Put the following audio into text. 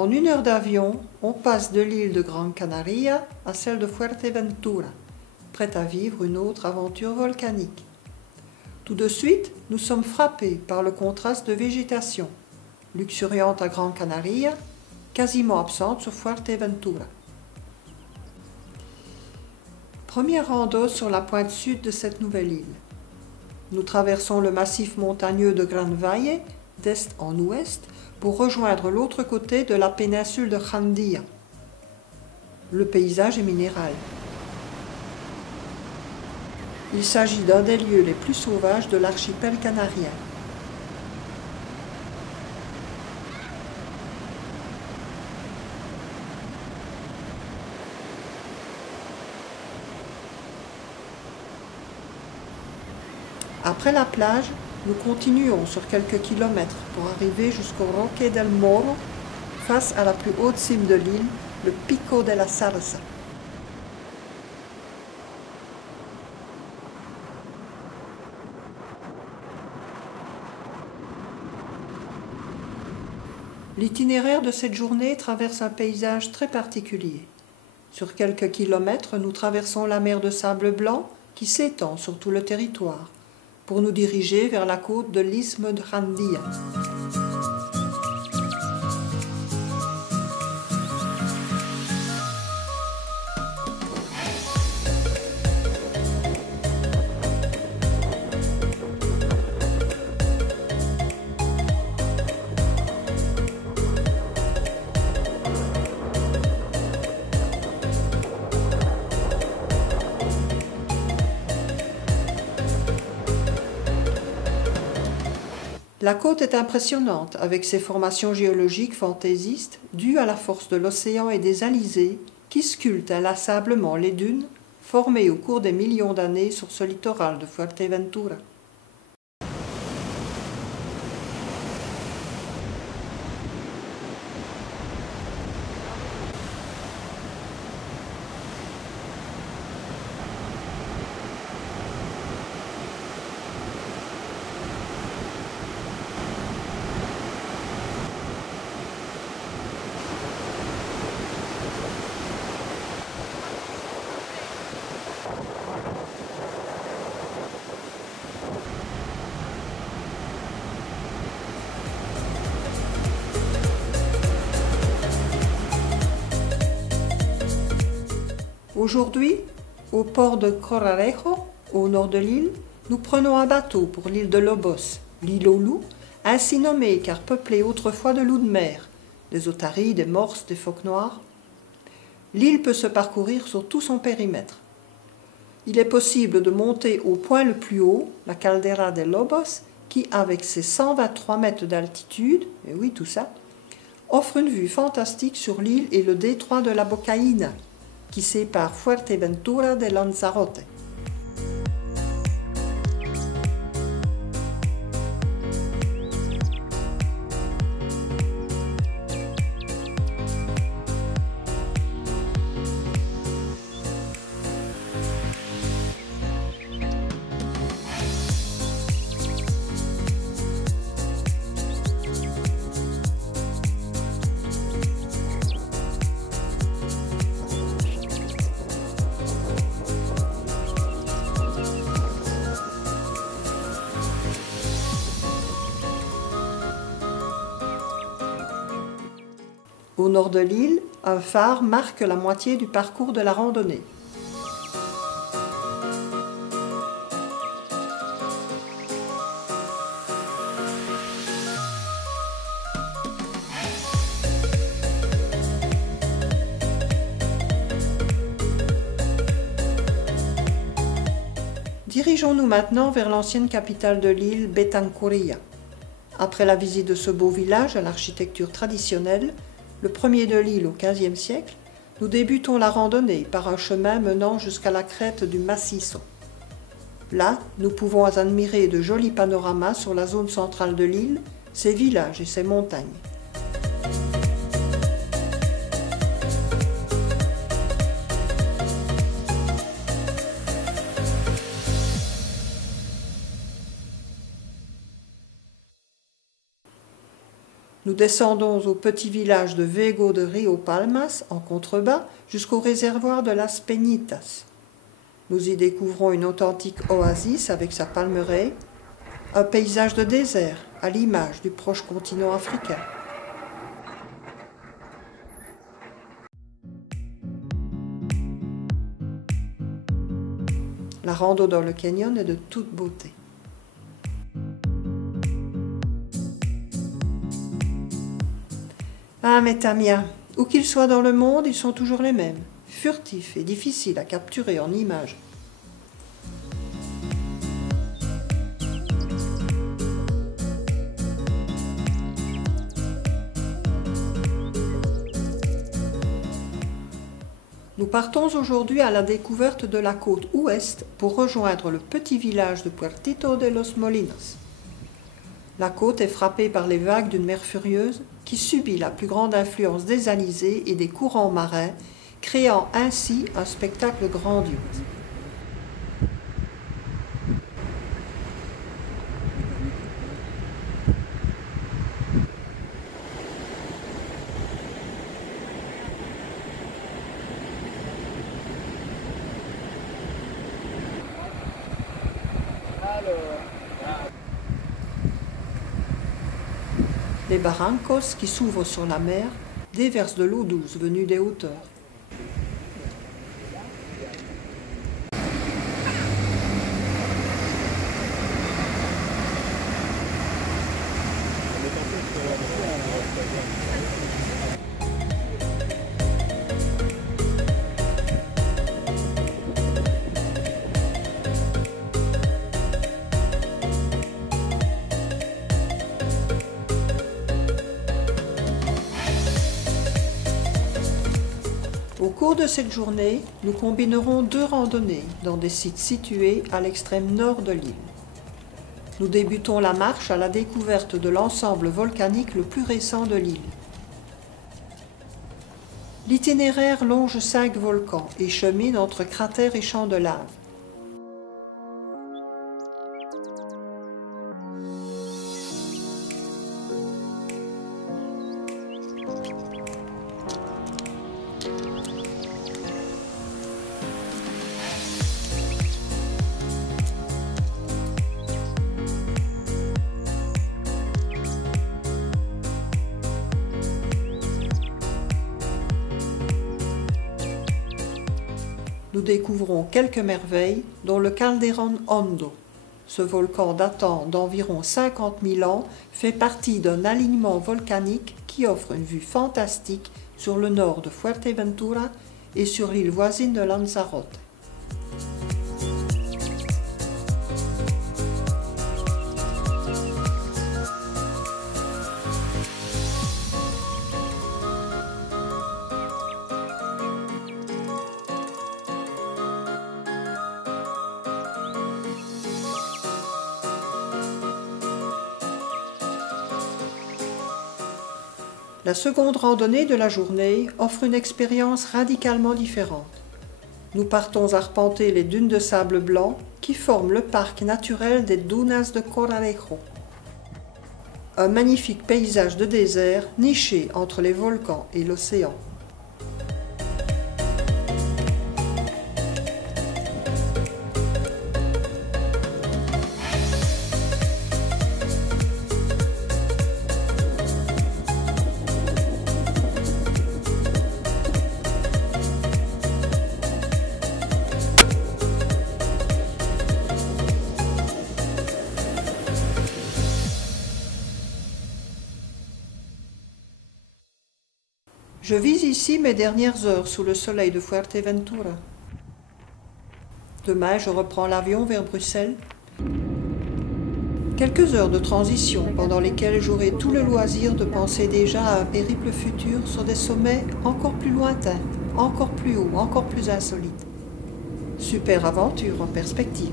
En 1 heure d'avion, on passe de l'île de Gran Canaria à celle de Fuerteventura, prête à vivre une autre aventure volcanique. Tout de suite, nous sommes frappés par le contraste de végétation, luxuriante à Gran Canaria, quasiment absente sur Fuerteventura. Première rando sur la pointe sud de cette nouvelle île. Nous traversons le massif montagneux de Gran Valle, d'est en ouest, pour rejoindre l'autre côté de la péninsule de Jandía. Le paysage est minéral. Il s'agit d'un des lieux les plus sauvages de l'archipel canarien. Après la plage, nous continuons sur quelques kilomètres pour arriver jusqu'au Roque del Moro, face à la plus haute cime de l'île, le Pico de la Zarza. L'itinéraire de cette journée traverse un paysage très particulier. Sur quelques kilomètres, nous traversons la mer de sable blanc qui s'étend sur tout le territoire, pour nous diriger vers la côte de l'isthme de Jandía. La côte est impressionnante avec ses formations géologiques fantaisistes dues à la force de l'océan et des alizés qui sculptent inlassablement les dunes formées au cours des millions d'années sur ce littoral de Fuerteventura. Aujourd'hui, au port de Corralejo, au nord de l'île, nous prenons un bateau pour l'île de Lobos, l'île aux loups, ainsi nommée car peuplée autrefois de loups de mer, des otaries, des morses, des phoques noirs. L'île peut se parcourir sur tout son périmètre. Il est possible de monter au point le plus haut, la Caldera de Lobos, qui, avec ses 123 mètres d'altitude, et oui tout ça, offre une vue fantastique sur l'île et le détroit de la Bocaina, qui sépare Fuerteventura de Lanzarote. Au nord de l'île, un phare marque la moitié du parcours de la randonnée. Dirigeons-nous maintenant vers l'ancienne capitale de l'île, Betangurria. Après la visite de ce beau village à l'architecture traditionnelle, le premier de l'île au XVe siècle, nous débutons la randonnée par un chemin menant jusqu'à la crête du Maciço. Là, nous pouvons admirer de jolis panoramas sur la zone centrale de l'île, ses villages et ses montagnes. Nous descendons au petit village de Vego de Rio Palmas, en contrebas, jusqu'au réservoir de Las Peñitas. Nous y découvrons une authentique oasis avec sa palmeraie, un paysage de désert, à l'image du proche continent africain. La rando dans le canyon est de toute beauté. Ah, mes Tamias, où qu'ils soient dans le monde, ils sont toujours les mêmes, furtifs et difficiles à capturer en images. Nous partons aujourd'hui à la découverte de la côte ouest pour rejoindre le petit village de Puertito de los Molinos. La côte est frappée par les vagues d'une mer furieuse qui subit la plus grande influence des alizés et des courants marins, créant ainsi un spectacle grandiose. Les barrancos qui s'ouvrent sur la mer déversent de l'eau douce venue des hauteurs. Au cours de cette journée, nous combinerons 2 randonnées dans des sites situés à l'extrême nord de l'île. Nous débutons la marche à la découverte de l'ensemble volcanique le plus récent de l'île. L'itinéraire longe 5 volcans et chemine entre cratères et champs de lave. Nous découvrons quelques merveilles, dont le Calderón Hondo. Ce volcan datant d'environ 50 000 ans fait partie d'un alignement volcanique qui offre une vue fantastique sur le nord de Fuerteventura et sur l'île voisine de Lanzarote. La seconde randonnée de la journée offre une expérience radicalement différente. Nous partons arpenter les dunes de sable blanc qui forment le parc naturel des Dunas de Corralejo. Un magnifique paysage de désert niché entre les volcans et l'océan. Je vis ici mes dernières heures sous le soleil de Fuerteventura. Demain, je reprends l'avion vers Bruxelles. Quelques heures de transition pendant lesquelles j'aurai tout le loisir de penser déjà à un périple futur sur des sommets encore plus lointains, encore plus hauts, encore plus insolites. Super aventure en perspective.